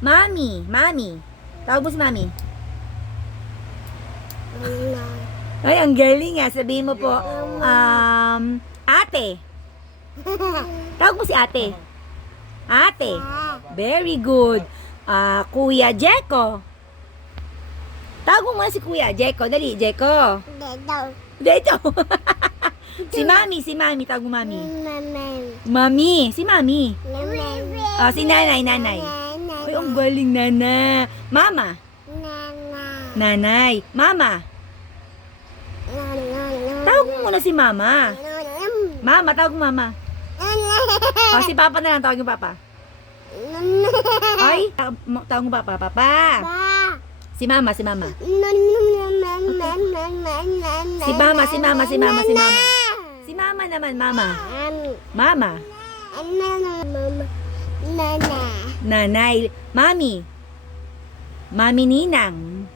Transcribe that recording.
Mami. Mami. Tawag mo si Mami. Ay, ang galing nga. Sabihin mo po, ate. Tawag mo si ate. Ate. Very good. Kuya Jeko. Tawag mo muna si Kuya Jeko. Dali, Jeko. Dito. Si Mami. Tawag mo Mami. Mami. Si Mami. Si Nanay. Ay, ang galing, Nana. Mama. Nanay. Mama. Tawag mo muna si Mama. Mama, tawag mo Mama. Si Papa na lang. Tawag mo Papa. Ay, tawag mo Papa. Papa. Si Mama. Si Mama naman, Mama. Mama. Nanay. Mami. Mami Ninang.